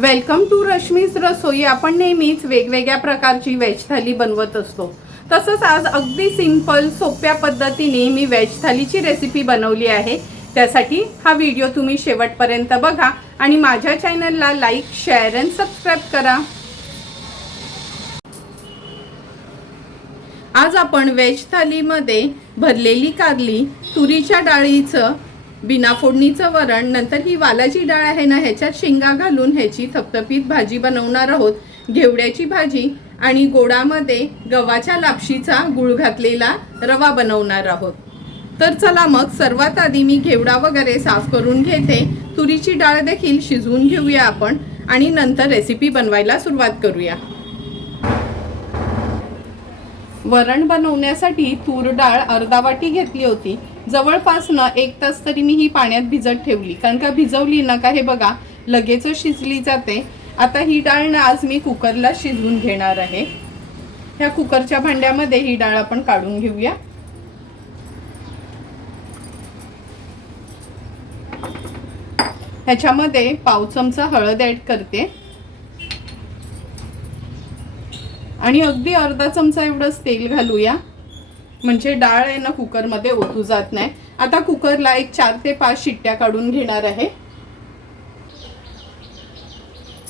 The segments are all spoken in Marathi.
वेलकम टू रश्मीज रसोई. आपण नेहमीच वेगवेगळ्या प्रकारची व्हेज थाली बनवत असतो. तसंच आज अगदी सिंपल सोप्या पद्धतीने मी व्हेज थालीची रेसिपी बनवली आहे. त्यासाठी हा व्हिडिओ तुम्ही शेवटपर्यंत बघा आणि माझ्या चॅनलला लाईक शेअर अँड सबस्क्राईब करा. आज आपण व्हेज थालीमध्ये भरलेली कारली तुरीच्या डाळीचं बिना फोडणीचं वरण नंतर ही वालाची डाळ आहे ना ह्याच्यात शेंगा घालून ह्याची थपथपीत भाजी बनवणार आहोत. घेवड्याची भाजी आणि गोडामध्ये गव्हाच्या लापशीचा गुळ घातलेला रवा बनवणार आहोत. तर चला मग सर्वात आधी मी घेवडा वगैरे साफ करून घेते. तुरीची डाळ देखील शिजवून घेऊया आपण आणि नंतर रेसिपी बनवायला सुरुवात करूया. वरण बनवण्यासाठी तूर डाळ अर्धा वाटी घेतली होती. जवळपास ना एक तास तरी मी ही पाण्यात भिजत ठेवली. कारण का भिजवली ना का हे बघा लगेच शिजली जाते. आता ही डाळ ना आज मी कुकरला शिजवून घेणार आहे. ह्या कुकरच्या भांड्यामध्ये ही डाळ आपण काढून घेऊया. ह्याच्यामध्ये पाव चमचा हळद ऍड करते. आणि अगदी अर्धा चमचा एवढंच तेल घालूया. म्हणजे डाळ आहे ना कुकरमध्ये ओतू जात नाही. आता कुकरला एक चार ते पाच शिट्ट्या काढून घेणार आहे.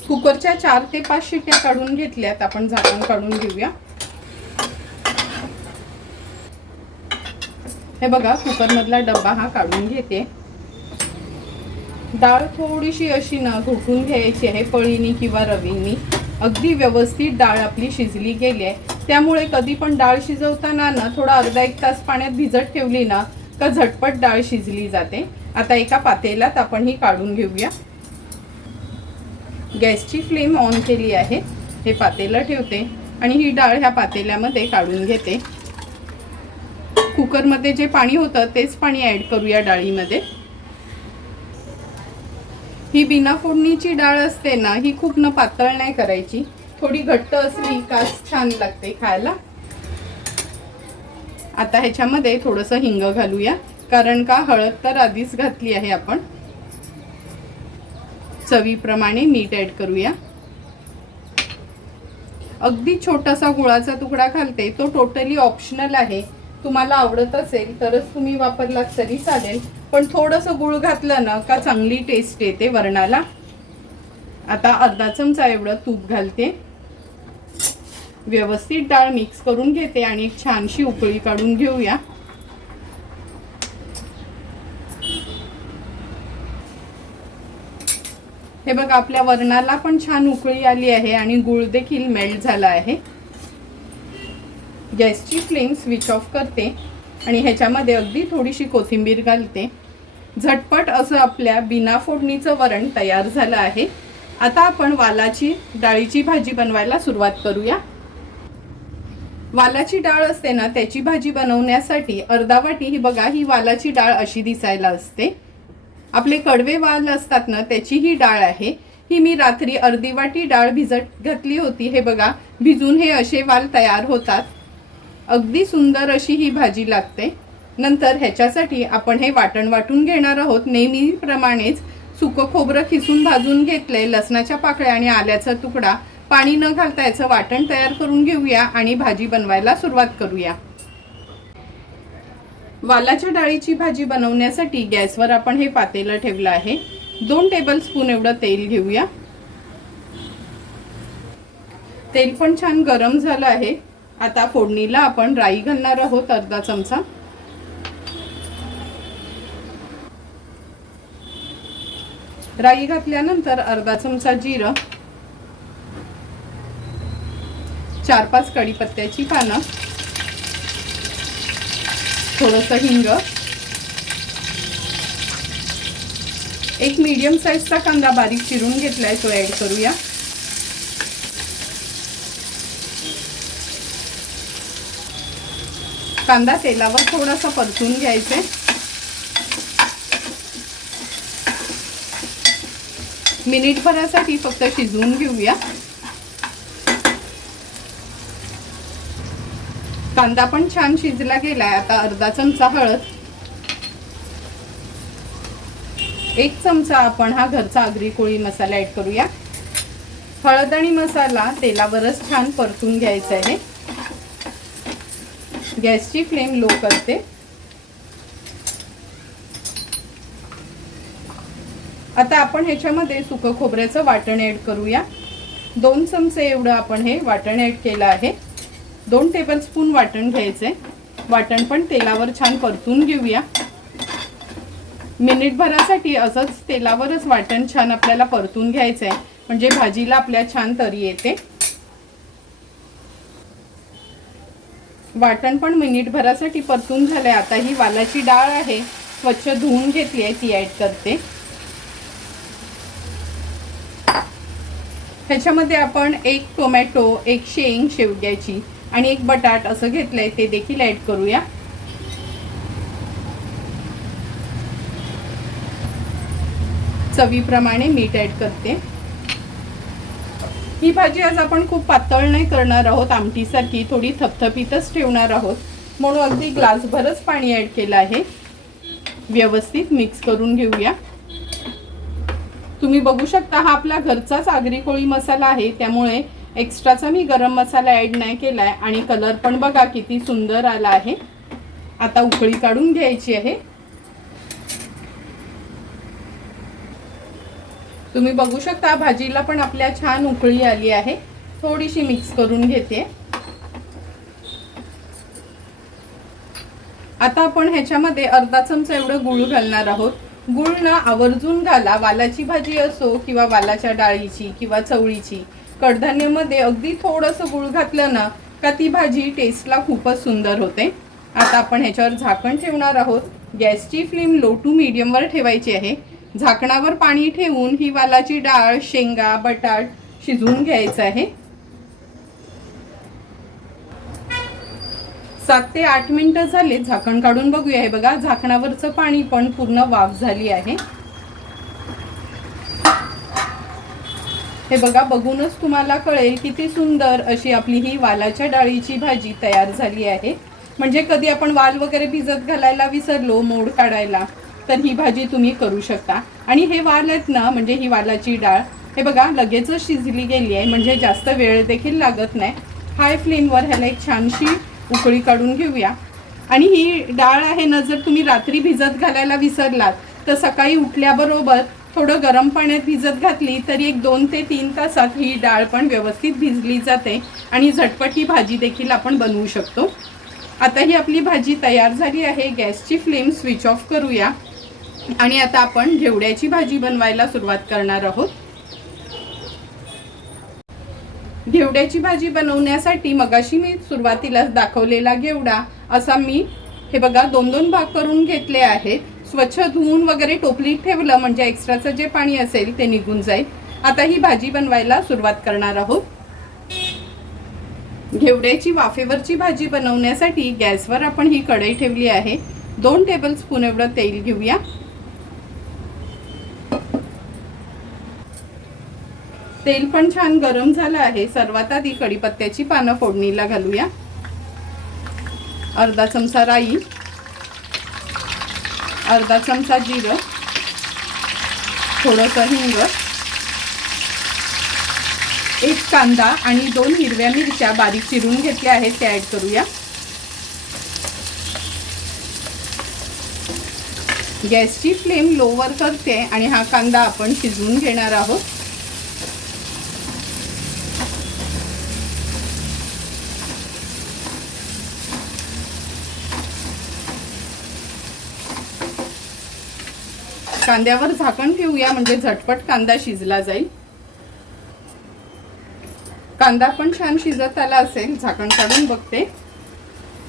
कुकरच्या चार ते पाच शिट्ट्या काढून घेतल्यात. आपण झाकण काढून घेऊया. हे बघा कुकरमधला डब्बा हा काढून घेते. डाळ थोडीशी अशी ना घोटून घ्यायची आहे पळीनी किंवा रवींनी. अगदी व्यवस्थित डाळ आपली शिजली गेली आहे. त्यामुळे कधी पण डाळ शिजवताना ना थोडा अर्धा एक तास पाण्यात भिजत ठेवली ना का झटपट डाळ शिजली जाते. आता एका पातेल्यात आपण ही काढून घेऊया. गॅसची फ्लेम ऑन केली आहे. हे पातेलं ठेवते आणि ही डाळ ह्या पातेल्यामध्ये काढून घेते. कुकरमध्ये जे पाणी होतं तेच पाणी ॲड करूया डाळीमध्ये. ही बिना फोडणीची डाळ असते ना ही खूप न पातळ नाही करायची. थोडी घट्ट असली का छान लागते खायला. आता ह्याच्यामध्ये थोडंसं हिंग घालूया. कारण का हळद तर आधीच घातली आहे आपण. चवीप्रमाणे मीठ ऍड करूया. अगदी छोटासा गुळाचा तुकडा घालते तो टोटली ऑप्शनल आहे. तुम्हाला आवडत असेल तरच तुम्ही वापरलात तरी चालेल. पण थोडंसं गुळ घातलं ना का चांगली टेस्ट येते वरणाला. आता अर्धा चमचा एवढं तूप घालते. व्यवस्थित डाळ मिक्स करून घेते आणि एक छानशी उकळी काढून घेऊया. हे बघा आपल्या वरणाला पण छान उकळी आली आहे आणि गुळ देखील मेल्ट झाला आहे. गॅसची फ्लेम स्विच ऑफ करते आणि ह्याच्यामध्ये अगदी थोडीशी कोथिंबीर घालते. झटपट असं आपल्या बिना फोडणीचं वरण तयार झालं आहे. आता आपण वालाची डाळीची भाजी बनवायला सुरुवात करूया. वालाची डाळ असते ना त्याची भाजी बनवण्यासाठी अर्धा वाटी ही बघा ही वालाची डाळ अशी दिसायला असते. आपले कडवे वाल असतात ना त्याची ही डाळ आहे. ही मी रात्री अर्धी वाटी डाळ भिजत घातली होती. हे बघा भिजून हे असे वाल तयार होतात. अगदी सुंदर अशी ही भाजी लागते. नंतर ह्याच्यासाठी आपण हे वाटण वाटून घेणार आहोत. नेहमीप्रमाणेच सुकं खोबरं खिसून भाजून घेतले लसणाच्या पाकळ्या आणि आल्याचा तुकडा. पाणी न घालता याचं वाटण तयार करून घेऊया आणि भाजी बनवायला सुरुवात करूया. वालाच्या डाळीची भाजी बनवण्यासाठी गॅसवर आपण हे पातेलं ठेवलं आहे. दोन टेबल स्पून एवढं तेल घेऊया. तेल पण छान गरम झालं आहे. आता फोडणीला आपण राई घालणार आहोत अर्धा चमचा. राई घातल्यानंतर अर्धा चमचा जिरं. चार पाच कढीपत्त्याची पानं थोडंसं हिंग एक मीडियम साईजचा कांदा बारीक चिरून घेतलाय तो ऍड करूया. कांदा तेलावर थोडासा परतून घ्यायचे मिनिटभरासाठी फक्त शिजवून घेऊया. कांदा पण छान शिजला गेलाय. आता अर्धा चमचा हळद. एक चमचा आपण हा घरचा आगरी कोळी मसाला ऍड करूया. हळद आणि मसाला तेलावरच छान परतून घ्यायचा आहे. गॅसची फ्लेम लो करते. आता आपण ह्याच्यामध्ये सुकं खोबऱ्याचं वाटण ऍड करूया. दोन चमचे एवढं आपण हे वाटण ऍड केलं आहे. दोन टेबलस्पून वाटण घ्यायचे. वाटण पण तेलावर छान परतून घेऊया. मिनिटभरासाठी असंच तेलावरच वाटण छान आपल्याला परतून घ्यायचं आहे म्हणजे भाजीला आपल्या छान तरी येते. वाटण पण मिनिटभरासाठी परतून झालंय. आता ही वालाची डाळ आहे. स्वच्छ धुवून घेतली आहे. ती ऍड करते. ह्याच्यामध्ये आपण एक टोमॅटो एक शेंग शेवग्याची आणि एक बटाट असं घेतलंय ते देखील ऍड करूया. चवीप्रमाणे मीठ ऍड करते. ही भाजी आज आपण खूप पातळ नाही करणार आहोत आमटीसारखी थोडी थपथपीतच ठेवणार आहोत. म्हणून अगदी ग्लासभरच पाणी ऍड केलं आहे. व्यवस्थित मिक्स करून घेऊया. तुम्ही बघू शकता हा आपला घरचाच आगरी कोळी मसाला आहे त्यामुळे एक्स्ट्राचा मी गरम मसाला ऍड नाही केला आहे आणि कलर पण बघा किती सुंदर आला आहे. आता उकळी काढून घ्यायची आहे. तुम्ही बघू शकता भाजीला पण आपल्या छान उकळी आली आहे. थोडीशी मिक्स करून घेते. आता आपण ह्याच्यामध्ये अर्धा चमचा एवढं गुळ घालणार आहोत. गुळ ना आवर्जून घाला वालाची भाजी असो किंवा वालाच्या डाळीची किंवा चवळीची. कडधान्यामध्ये अगदी थोडंसं गुळ घातलं ना का ती भाजी टेस्टला खूपच सुंदर होते. आता आपण ह्याच्यावर झाकण ठेवणार आहोत. गॅसची फ्लेम लो टू मीडियमवर ठेवायची आहे. झाकणावर पाणी ठेवून ही वालाची डाळ शेंगा बटाट शिजवून घ्यायचं आहे. सात ते आठ मिनिटं झाले झाकण काढून बघूया. हे बघा झाकणावरचं पाणी पण पूर्ण वाफ झाली आहे. हे बघा बघूनच तुम्हाला कळेल किती सुंदर अशी आपली ही वालाच्या डाळीची भाजी तयार झाली आहे. म्हणजे कधी आपण वाल वगैरे भिजत घालायला विसरलो मोड काढायला तर ही भाजी तुम्ही करू शकता. आणि हे वाल आहेत ना म्हणजे ही वालाची डाळ हे बघा लगेचच शिजली गेली आहे म्हणजे जास्त वेळ देखील लागत नाही. हाय फ्लेमवर ह्याला एक छानशी उकळी काढून घेऊया. आणि ही डाळ आहे ना जर तुम्ही रात्री भिजत घालायला विसरलात तर सकाळी उठल्याबरोबर थोडं गरम पाण्यात भिजत घातली तरी एक दोन ते तीन तासात ही डाळ पण व्यवस्थित भिजली जाते आणि झटपट ही भाजी देखील आपण बनवू शकतो. आता ही आपली भाजी तयार झाली आहे. गॅसची फ्लेम स्विच ऑफ करूया. आणि आता आपण घेवड्याची भाजी बनवायला सुरुवात करणार आहोत. घेवड्याची भाजी बनवण्यासाठी मगाशी मी सुरुवातीला दाखवलेला घेवडा असा मी हे बघा दोन दोन भाग करून घेतले आहेत. स्वच्छ धुवून वगैरे टोपलीत ठेवलं म्हणजे एक्स्ट्राचं जे पाणी असेल ते निघून जाईल. आता ही भाजी बनवायला सुरुवात करणार आहोत. घेवड्याची वाफेवरची भाजी बनवण्यासाठी गॅसवर आपण ही कढई ठेवली आहे. दोन टेबल स्पून एवढं तेल घेऊया. तेल पण छान गरम झालं आहे. सर्वात आधी कढीपत्त्याची पानं फोडणीला घालूया. अर्धा चमचा राई. अर्धा चमचा जिरं थोडंसं हिंग एक कांदा आणि दोन हिरव्या मिरच्या बारीक चिरून घेतल्या आहेत त्या ऍड करूया. गॅसची फ्लेम लोवर करते आणि हा कांदा आपण शिजवून घेणार आहोत. कांद्यावर झाकण ठेवूया म्हणजे झटपट कांदा शिजला जाईल. कांदा पण छान शिजत आला असेल झाकण काढून बघते.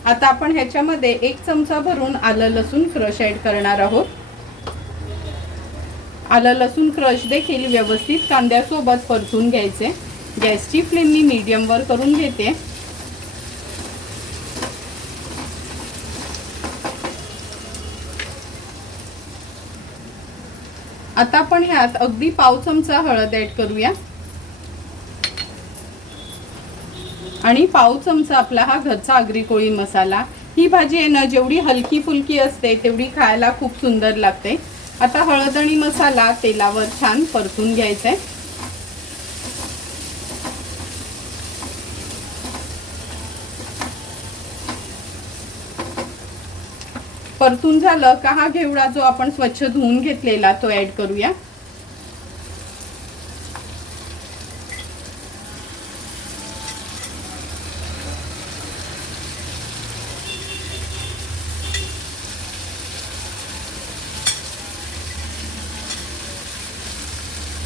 आता आपण ह्याच्यामध्ये एक चमचा भरून आलं लसूण क्रश ऍड करणार आहोत. आलं लसूण क्रश देखील व्यवस्थित कांद्यासोबत परतून घ्यायचे. गॅसची फ्लेम मी मीडियमवर करून घेते. आता आपण ह्यात अगदी पाव चमचा हळद ऍड करूया. आणि पाव चमचा आपला हा घरचा आगरी कोळी मसाला. ही भाजी आहे ना जेवढी हलकी फुलकी असते तेवढी खायला खूप सुंदर लागते. आता हळद आणि मसाला तेलावर छान परतून घ्यायचा आहे परतून झालं का हा घेवडा जो आपण स्वच्छ धुवून घेतलेला तो ऍड करूया.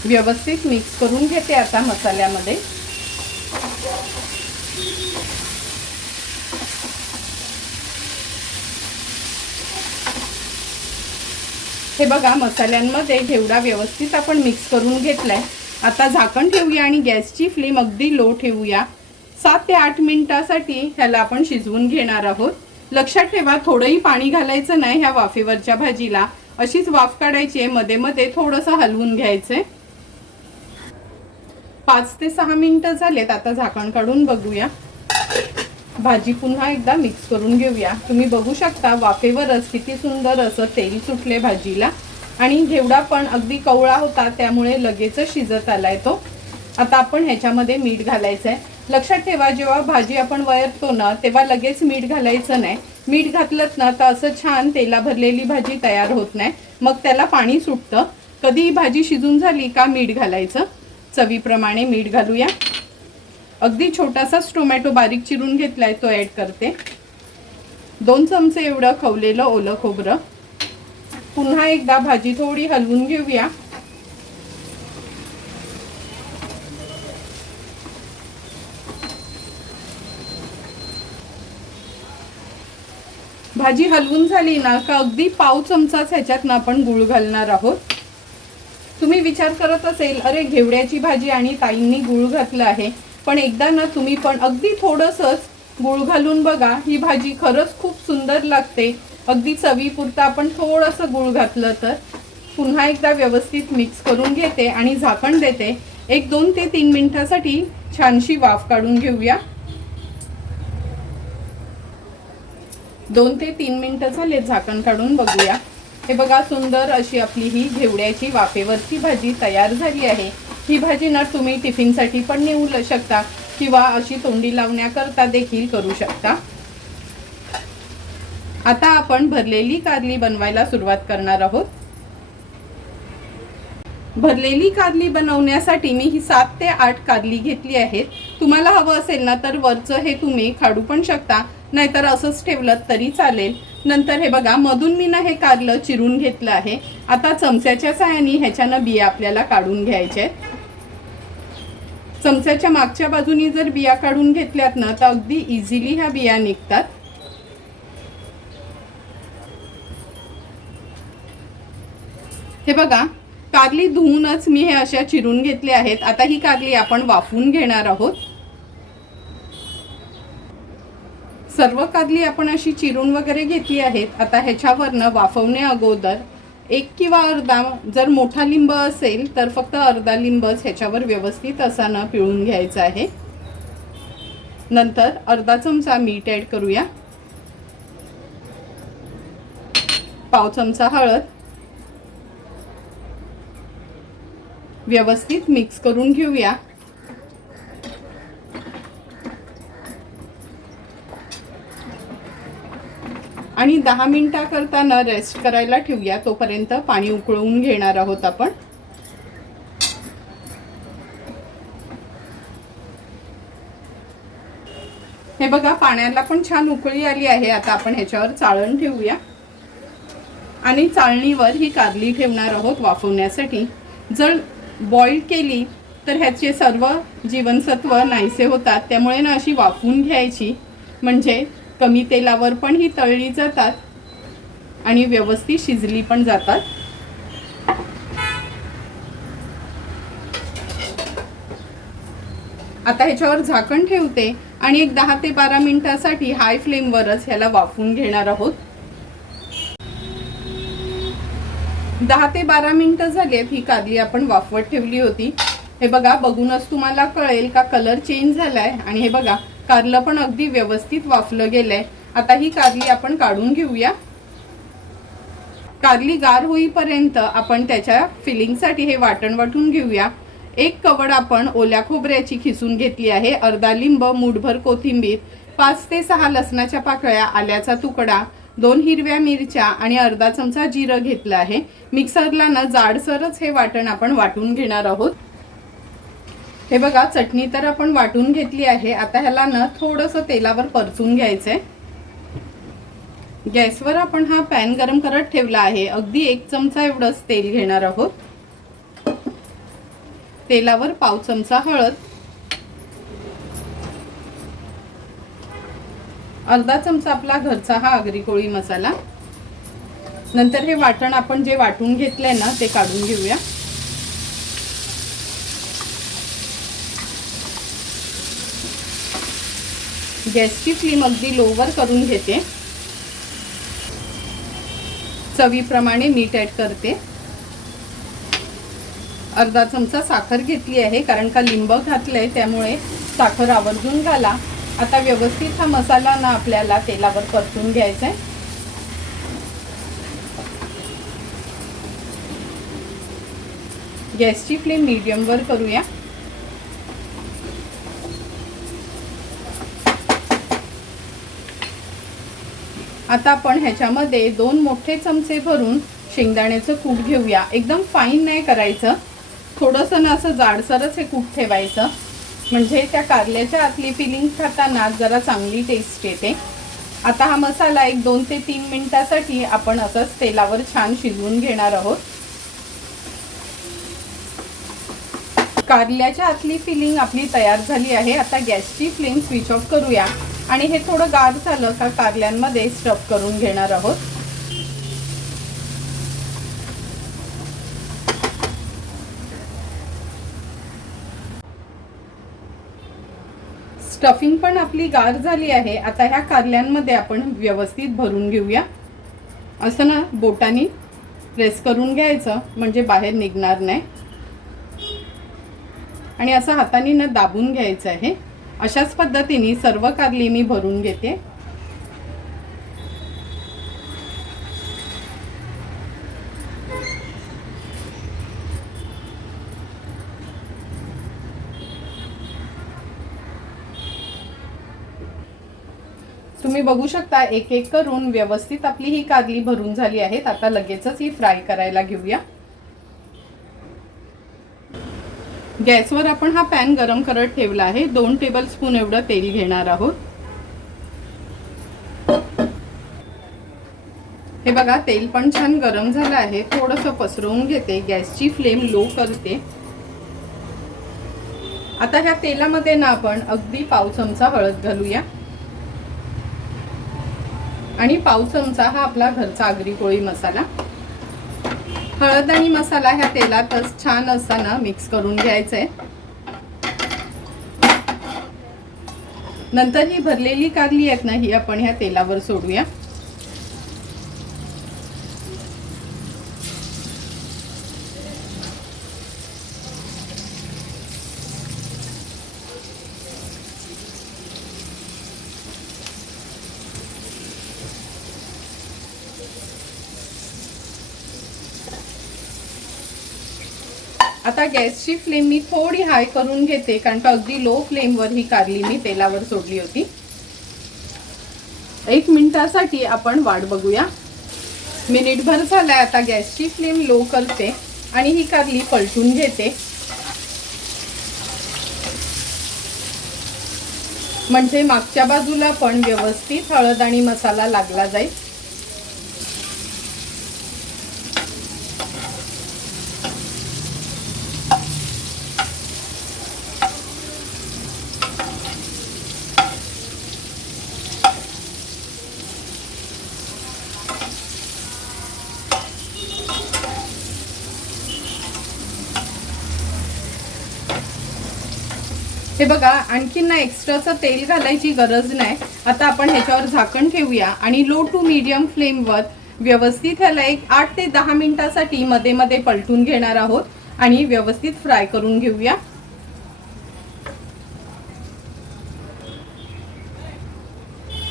व्यवस्थित मिक्स करून घेते आता मसाल्यामध्ये. हे बघा मसाल्यांमध्ये घेवडा व्यवस्थित आपण मिक्स करून घेतलाय. आता झाकण ठेवूया आणि गॅसची फ्लेम अगदी लो ठेवूया. सात ते आठ मिनिटासाठी ह्याला आपण शिजवून घेणार आहोत. लक्षात ठेवा थोडंही पाणी घालायचं नाही ह्या वाफेवरच्या भाजीला. अशीच वाफ काढायची आहे मध्ये मध्ये थोडंसं हलवून घ्यायचंय. पाच ते सहा मिनिटं झालेत आता झाकण काढून बघूया. भाजी पुन्हा एकदा मिक्स करून घेऊया. तुम्ही बघू शकता वाफेवरच किती सुंदर असं तेल सुटले भाजीला. आणि घेवडा पण अगदी कवळा होता त्यामुळे लगेचच शिजत आलाय तो. आता आपण ह्याच्यामध्ये मीठ घालायचं आहे लक्षात ठेवा जेव्हा भाजी आपण वयरतो ना तेव्हा लगेच मीठ घालायचं नाही. मीठ घातलं ना तर असं छान तेला भरलेली भाजी तयार होत नाही. मग त्याला पाणी सुटतं. कधी भाजी शिजून झाली का मीठ घालायचं. चवीप्रमाणे मीठ घालूया. अगदी छोटासाच टोमॅटो बारीक चिरून घेतलाय तो ऍड करते. दोन चमचे एवढं खवलेलं ओलं खोबरं. पुन्हा एकदा भाजी थोडी हलवून घेऊया. भाजी हलवून झाली ना का अगदी पाव चमचाच ह्याच्यात ना आपण गुळ घालणार आहोत. तुम्ही विचार करत असेल अरे घेवड्याची भाजी आणि ताईंनी गुळ घातलं आहे. पण एकदा ना तुम्ही पण अगदी थोडंसंच गुळ घालून बघा. ही भाजी खरंच खूप सुंदर लागते. अगदी चवीपुरता आपण थोडंसं गुळ घातलं तर. पुन्हा एकदा व्यवस्थित मिक्स करून घेते आणि झाकण देते. एक दोन ते तीन मिनिटासाठी छानशी वाफ काढून घेऊया. दोन ते तीन मिनटं झाले झाकण काढून बघूया. हे बघा सुंदर अशी आपली ही घेवड्याची वाफेवरची भाजी तयार झाली आहे. ही भाजी ना तुम्ही टिफिनसाठी पण नेऊ शकता किंवा अशी तोंडी लावण्याकरता देखील करू शकता. आता आपण भरलेली कारली बनवायला सुरुवात करणार आहोत. भरलेली कारली बनवण्यासाठी मी ही सात ते आठ कारली घेतली आहेत. तुम्हाला हवं असेल ना तर वरचं हे तुम्ही खाडू पण शकता नाहीतर असंच ठेवलं तरी चालेल. नंतर हे बघा मधून मी ना हे कारलं चिरून घेतलं आहे. आता चमच्याच्या साहाय्याने ह्याच्यानं बिया आपल्याला काढून घ्यायच्या आहेत. चमच्याच्या मागच्या बाजूनी जर बिया काढून घेतल्यात ना तर अगदी इझिली ह्या बिया निघतात. हे बघा कारली धुवूनच मी हे अशा चिरून घेतले आहेत. आता ही कारली आपण वाफवून घेणार आहोत. सर्व कारली आपण अशी चिरून वगैरे घेतली आहेत. आता ह्याच्यावरनं वाफवणे अगोदर एक किंवा अर्धा जर मोठा लिंब असेल तर फक्त अर्धा लिंबच ह्याच्यावर व्यवस्थित असा न पिळून घ्यायचा आहे. नंतर अर्धा चमचा मीठ ॲड करूया. पाव चमचा हळद. व्यवस्थित मिक्स करून घेऊया. आणि दहा मिनिटाकरता न रेस्ट करायला ठेवूया. तोपर्यंत पाणी उकळवून घेणार आहोत आपण. हे बघा पाण्याला पण छान उकळी आली आहे. आता आपण ह्याच्यावर चाळण ठेवूया. आणि चाळणीवर ही कारली ठेवणार आहोत वाफवण्यासाठी. जर बॉईल केली तर ह्याचे सर्व जीवनसत्व नाहीसे होतात. त्यामुळे ना अशी वाफवून घ्यायची. म्हणजे कमी तेलावर पण ही तळली जातात आणि व्यवस्थित शिजली पण जातात. आता ह्याच्यावर झाकण ठेवते आणि एक दहा ते बारा मिनिटासाठी हाय फ्लेमवरच ह्याला वाफवून घेणार आहोत. दहा ते बारा मिनटं झालेत ही कादली आपण वाफवत ठेवली होती. हे बघा बघूनच तुम्हाला कळेल का कलर चेंज झालाय. आणि हे बघा कारलं पण अगदी व्यवस्थित वाफलं गेलंय. आता ही कारली आपण काढून घेऊया. कारली गार होईपर्यंत आपण त्याच्या फिलिंगसाठी हे वाटण वाटून घेऊया. एक कवड आपण ओल्या खोबऱ्याची खिसून घेतली आहे. अर्धा लिंब मूठभर कोथिंबीर पाच ते सहा लसणाच्या पाकळ्या आल्याचा तुकडा दोन हिरव्या मिरच्या आणि अर्धा चमचा जिरं घेतलं आहे. मिक्सरला ना जाडसरच हे वाटण आपण वाटून घेणार आहोत. हे बघा चटणी तर आपण वाटून घेतली आहे. आता ह्याला ना थोडंसं तेलावर परतून आहे गॅसवर आपण हा पॅन गरम करत ठेवला आहे. अगदी एक चमचा एवढंच तेल घेणार आहोत. तेलावर पाव चमचा हळद. अर्धा चमचा आपला घरचा हा आगरी कोळी मसाला. नंतर हे वाटण आपण जे वाटून घेतलंय ना ते काढून घेऊया. गॅसची फ्लेम अगदी लोवर करून घेते. चवीप्रमाणे मीठ ॲड करते. अर्धा चमचा साखर घेतली आहे कारण का लिंब घातलं आहे त्यामुळे साखर आवर्जून घाला. आता व्यवस्थित हा मसाला ना आपल्याला तेलावर परतून घ्यायचा आहे गॅसची फ्लेम मीडियमवर करूया. आता आपण ह्याच्यामध्ये दोन मोठे चमचे भरून शेंगदाण्याचं कूट घेऊया. एकदम फाईन नाही करायचं. थोडंसं ना असं जाडसरच हे कूट ठेवायचं. म्हणजे त्या कारल्याच्या आतली फिलिंग खाताना जरा चांगली टेस्ट येते. आता हा मसाला एक दोन ते तीन मिनिटासाठी आपण असंच तेलावर छान शिजवून घेणार आहोत. कारल्याच्या आतली फिलिंग आपली तयार झाली आहे. आता गॅसची फ्लेम स्विच ऑफ करूया. आणि हे थोडं गार झालं का कारल्यांमध्ये स्टफ करून घेणार आहोत. स्टफिंग पण आपली गार झाली आहे. आता ह्या कारल्यांमध्ये आपण व्यवस्थित भरून घेऊया. असं ना बोटानी प्रेस करून घ्यायचं. म्हणजे बाहेर निघणार नाही. आणि असं हाताने न दाबून घ्यायचं आहे. अशाच पद्धतीने सर्व कारली मी भरून घेते. तुम्ही बघू शकता एक एक करून व्यवस्थित आपली ही कारली भरून झाली आहेत. आता लगेचच ही फ्राय करायला घेऊया. गॅसवर आपण हा पॅन गरम करत ठेवला आहे. दोन टेबल स्पून एवढं तेल घेणार आहोत. हे बघा तेल पण छान गरम झालं आहे. थोडंसं पसरवून घेते. गॅसची फ्लेम लो करते. आता ह्या तेलामध्ये ना आपण अगदी पाव चमचा हळद घालूया. आणि पाव चमचा हा आपला घरचा आगरी कोळी मसाला. हळद आणि मसाला ह्या तेलातच छान असताना मिक्स करून घ्यायचंय. नंतर ही भरलेली कारली आहेत ना ही आपण ह्या तेलावर सोडूया आता गॅसची फ्लेम मी थोडी हाय करून घेते कारण का अगदी लो फ्लेमवर ही कारली मी तेलावर सोडली होती. एक मिनिटासाठी आपण वाट बघूया. मिनिटभर झालाय आता गॅसची फ्लेम लो करते आणि ही कारली पलटून घेते. म्हणजे मागच्या बाजूला पण व्यवस्थित हळद आणि मसाला लागला जाईल हे बघा आणखीन ना एक्स्ट्राचं तेल घालायची गरज नाही. आता आपण ह्याच्यावर झाकण ठेवूया आणि लो टू मीडियम फ्लेमवर व्यवस्थित ह्याला एक आठ ते दहा मिनिटासाठी मध्ये मध्ये पलटून घेणार आहोत आणि व्यवस्थित फ्राय करून घेऊया.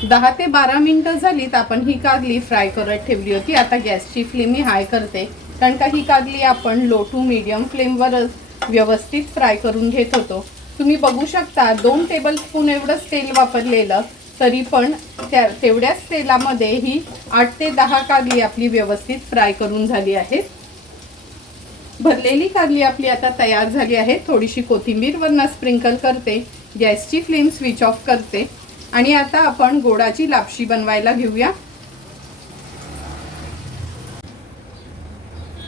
दहा ते बारा मिनिटं झालीत आपण ही कागली फ्राय करत ठेवली होती. आता गॅसची फ्लेम मी हाय करते. कारण का ही कागली आपण लो टू मीडियम फ्लेमवरच व्यवस्थित फ्राय करून घेत होतो. तुम्ही बघू शकता दोन टेबल स्पून एवढंच तेल वापरलेलं तरी पण त्या तेवढ्याच तेलामध्ये ही आठ ते दहा कारली आपली व्यवस्थित फ्राय करून झाली आहेत भरलेली कारली आपली आता तयार झाली आहे. थोडीशी कोथिंबीर वरनं स्प्रिंकल करते गॅसची फ्लेम स्विच ऑफ करते. आणि आता आपण गोडाची लापशी बनवायला घेऊया.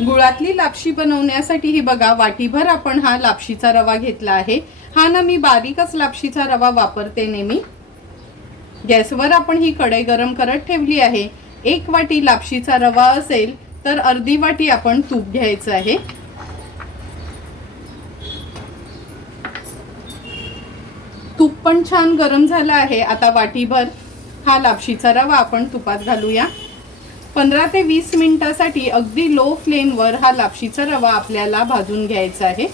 गुळातली लापशी बनवण्यासाठी ही बघा वाटीभर आपण हा लापशीचा रवा घेतला आहे. हा ना मी बारीकच लापशीचा रवा वापरते नेहमी. गॅसवर आपण ही कढई गरम करत ठेवली आहे. एक वाटी लापशीचा रवा असेल तर अर्धी वाटी आपण तूप घ्यायचं आहे. तूप पण छान गरम झालं आहे. आता वाटीभर हा लापशीचा रवा आपण तुपात घालूया. पंधरा ते वीस मिनिटासाठी अगदी लो फ्लेमवर हा लापशीचा रवा आपल्याला भाजून घ्यायचा आहे.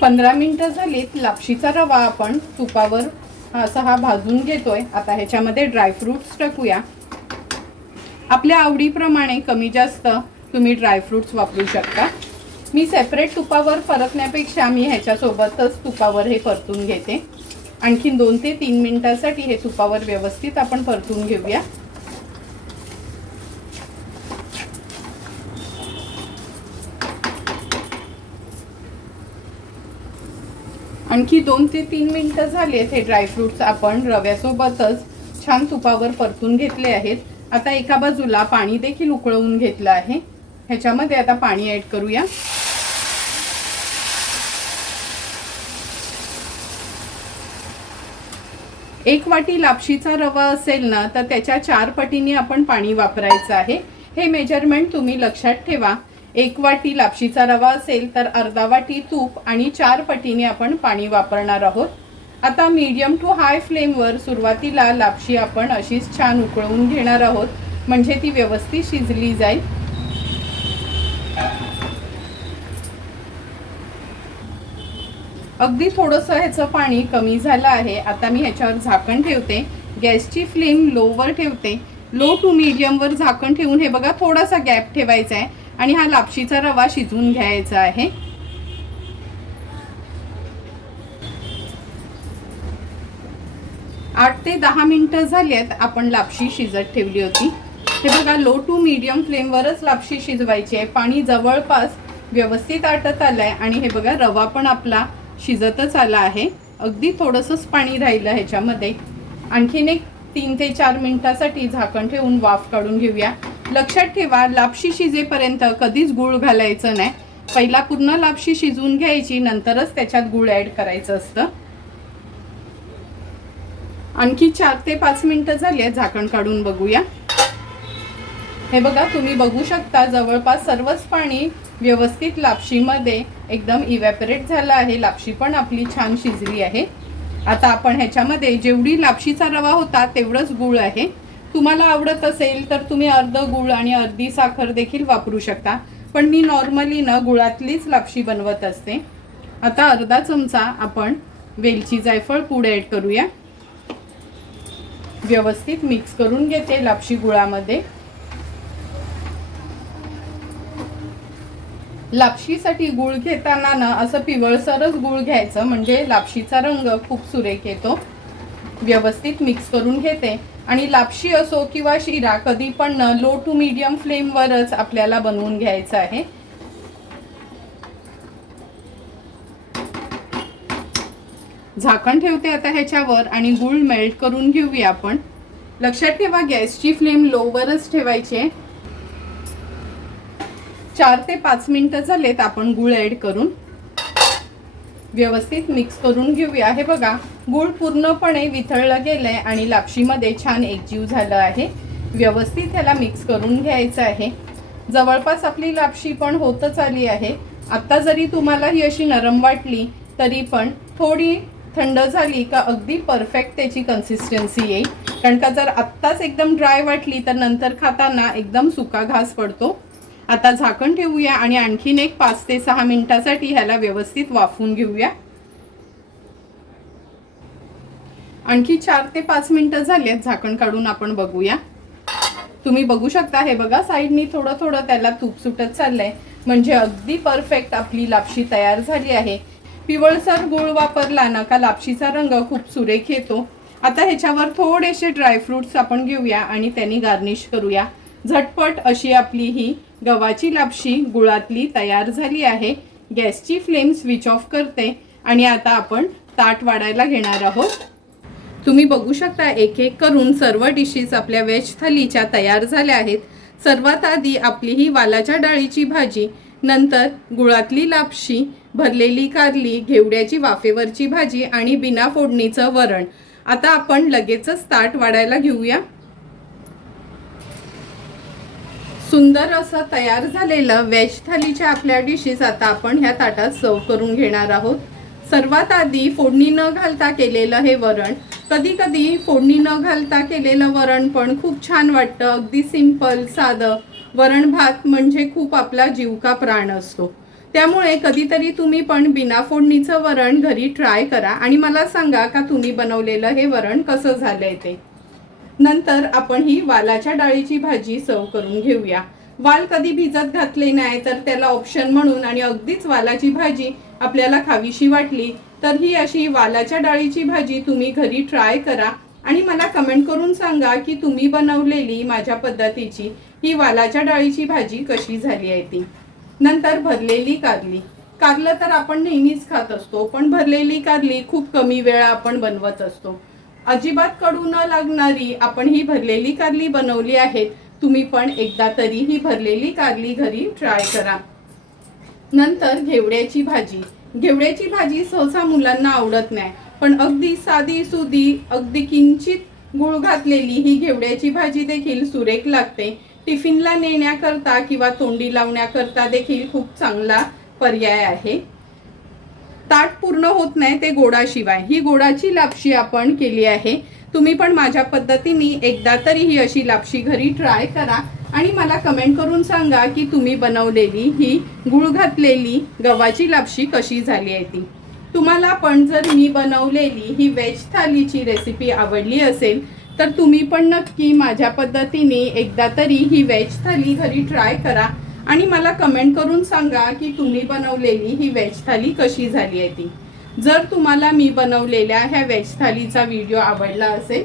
पंधरा मिनिटं झालीत लापशीचा रवा आपण तुपावर असा हा भाजून घेतोय. आता ह्याच्यामध्ये ड्रायफ्रुट्स टाकूया. आपल्या आवडीप्रमाणे कमी जास्त तुम्ही ड्रायफ्रुट्स वापरू शकता. मी सेपरेट तुपावर परतण्यापेक्षा मी ह्याच्यासोबतच तुपावर हे परतून घेते. आणखीन दोन ते तीन मिनिटासाठी हे तुपावर व्यवस्थित आपण परतून घेऊया. आणखी दोन ते तीन मिनिटं झालेत हे ड्रायफ्रुट्स आपण रव्यासोबतच छान तुपावर परतून घेतले आहेत. आता एका बाजूला पाणी देखील उकळवून घेतलं आहे. ह्याच्यामध्ये आता पाणी ॲड करूया. एक वाटी लापशीचा रवा असेल ना तर त्याच्या चार पटीने आपण पाणी वापरायचं आहे. हे मेजरमेंट तुम्ही लक्षात ठेवा. एक वाटी लापशीचा रवा असेल तर अर्धा वाटी तूप आणि चार पटीने आपण पाणी वापरणार आहोत. आता मीडियम टू हाय फ्लेमवर सुरुवातीला लापशी आपण अशीच छान उकळवून घेणार आहोत. म्हणजे ती व्यवस्थित शिजली जाईल. अगदी थोडंसं ह्याचं पाणी कमी झालं आहे. आता मी ह्याच्यावर झाकण ठेवते. गॅसची फ्लेम लोवर ठेवते. लो टू मीडियमवर झाकण ठेवून हे बघा थोडासा गॅप ठेवायचा आहे. आणि हा लापशीचा रवा शिजवून घ्यायचा आहे. आठ ते दहा मिनिटं आहेत आपण लापशी शिजत ठेवली होती. हे बघा लो टू मीडियम फ्लेमवरच लापशी शिजवायची आहे. पाणी जवळपास व्यवस्थित आटत आलंय आणि हे बघा रवा पण आपला शिजतच आला आहे. अगदी थोडंसंच पाणी राहिलं ह्याच्यामध्ये. आणखीन एक तीन ते चार मिनिटासाठी झाकण ठेवून वाफ काढून घेऊया. लक्षात ठेवा लापशी शिजेपर्यंत कधीच गूळ घालायचं नाही. पहिला पूर्ण लापशी शिजवून घ्यायची नंतरच त्याच्यात गूळ ॲड करायचं असतं. आणखी चार ते पाच मिनटं झाली झाकण काढून बघूया. हे बघा तुम्ही बघू शकता जवळपास सर्वच पाणी व्यवस्थित लापशीमध्ये एकदम इव्हॅपरेट झालं आहे. लापशी पण आपली छान शिजली आहे. आता आपण ह्याच्यामध्ये जेवढी लापशीचा रवा होता तेवढंच गूळ आहे. तुम्हाला आवडत असेल तर तुम्ही अर्ध गुळ आणि अर्धी साखर देखील वापरू शकता. पण मी नॉर्मली ना गुळातलीच लापशी बनवत असते. आता अर्धा चमचा आपण वेलची जायफळ पूड ॲड करूया. व्यवस्थित मिक्स करून घेते लापशी गुळामध्ये. लापशीसाठी गुळ घेताना ना असं पिवळसरच गुळ घ्यायचं म्हणजे लापशीचा रंग खूप सुरेख येतो. व्यवस्थित मिक्स करून घेते. आणि लापशी असो किंवा शिरा कधी पण लो टू मीडियम फ्लेमवरच आपल्याला बनवून घ्यायचं आहे. झाकण ठेवते आता ह्याच्यावर आणि गुळ मेल्ट करून घेऊया आपण. लक्षात ठेवा गॅसची फ्लेम लोवरच ठेवायची आहे. चार ते पाच मिनटं झालेत आपण गुळ ॲड करून. व्यवस्थित मिक्स करून घेऊया. हे बघा गूळ पूर्णपणे विथळलं गेलंय आणि लापशीमध्ये छान एकजीव झालं आहे. व्यवस्थित ह्याला मिक्स करून घ्यायचं आहे. जवळपास आपली लापशी पण होतच आली आहे. आत्ता जरी तुम्हाला ही अशी नरम वाटली तरी पण थोडी थंड झाली का अगदी परफेक्ट त्याची कन्सिस्टन्सी येईल. कारण का जर आत्ताच एकदम ड्राय वाटली तर नंतर खाताना एकदम सुका घास पडतो. आता झाकण ठेवूया आणि आणखीन एक पाच ते सहा मिनिटासाठी ह्याला व्यवस्थित वाफून घेऊया. आणखी चार ते पाच मिनिटं आहेत झाकण काढून आपण बघूया. तुम्ही बघू शकता हे बघा साईडनी थोडं थोडं त्याला तूप सुटत चाललंय. म्हणजे अगदी परफेक्ट आपली लापशी तयार झाली आहे. पिवळसर गुळ वापरला ना का लापशीचा रंग खूप सुरेख येतो. आता ह्याच्यावर थोडेसे ड्रायफ्रुट्स आपण घेऊया आणि त्यांनी गार्निश करूया. झटपट अशी आपली ही गव्हाची लापशी गुळातली तयार झाली आहे. गॅसची फ्लेम स्विच ऑफ करते. आणि आता आपण ताट वाढायला घेणार आहोत. तुम्ही बघू शकता एक एक करून सर्व डिशेस आपल्या व्हेज थालीच्या तयार झाल्या आहेत. सर्वात आधी आपली ही वालाच्या डाळीची भाजी नंतर गुळातली लापशी भरलेली कारली घेवड्याची वाफेवरची भाजी आणि बिना फोडणीचं वरण. आता आपण लगेचच ताट वाढायला घेऊया. सुंदर असं तयार झालेलं व्हेज थालीच्या आपल्या डिशेस आता आपण ह्या ताटात सर्व करून घेणार आहोत. सर्वात आधी फोडणी न घालता केलेलं हे वरण कधी कधी फोडणी न घालता केलेलं वरण पण खूप छान वाटतं. अगदी सिंपल साधं. वरण भात म्हणजे खूप आपला जीव का प्राण असतो. त्यामुळे कधीतरी तुम्ही पण बिना फोडणीचं वरण घरी ट्राय करा आणि मला सांगा का तुम्ही बनवलेलं हे वरण कसं झालं आहे ते. नंतर आपण ही वालाच्या डाळीची भाजी सर्व करून घेऊया. वाल कधी भिजत घातले नाही तर त्याला ऑप्शन म्हणून आणि अगदीच वालाची भाजी आपल्याला खावीशी वाटली तर ही अशी वालाच्या डाळीची भाजी तुम्ही घरी ट्राय करा. आणि मला कमेंट करून सांगा की तुम्ही बनवलेली माझ्या पद्धतीची ही वालाच्या डाळीची भाजी कशी झाली आहे ती. नंतर भरलेली कारली. कारलं तर आपण नेहमीच खात असतो पण भरलेली कारली खूप कमी वेळा आपण बनवत असतो. अजिबात कडू न लागणारी आपण ही भरलेली कारली बनवली आहे. तुम्ही पण एकदा तरी ही भरलेली कारली घरी ट्राय करा. नंतर घेवड्याची भाजी. घेवड्याची भाजी सहसा मुलांना आवडत नाही. पण अगदी साधी सुधी अगदी किंचित गुळ घातलेली ही घेवड्याची भाजी देखील सुरेख लागते. टिफिनला नेण्याकरता किंवा तोंडी लावण्याकरता देखील खूप चांगला पर्याय आहे. ताट पूर्ण होत नाही ते गोडाशिवाय. ही गोडाची लापशी आपण केली आहे. तुम्ही पण माझ्या पद्धतीने एकदा तरी ही अशी लापशी घरी ट्राय करा. आणि मला कमेंट करून सांगा की तुम्ही बनवलेली ही गुळ घातलेली गव्हाची लापशी कशी झाली आहे ती. तुम्हाला पण जर मी बनवलेली ही व्हेज थालीची रेसिपी आवडली असेल तर तुम्ही पण नक्की माझ्या पद्धतीने एकदा तरी ही व्हेज थाली घरी ट्राय करा. आणि मला कमेंट करून सांगा की तुम्ही बनवलेली ही व्हेज थाली कशी झाली आहे ती. जर तुम्हाला मी बनवलेल्या ह्या व्हेज थालीचा व्हिडिओ आवडला असेल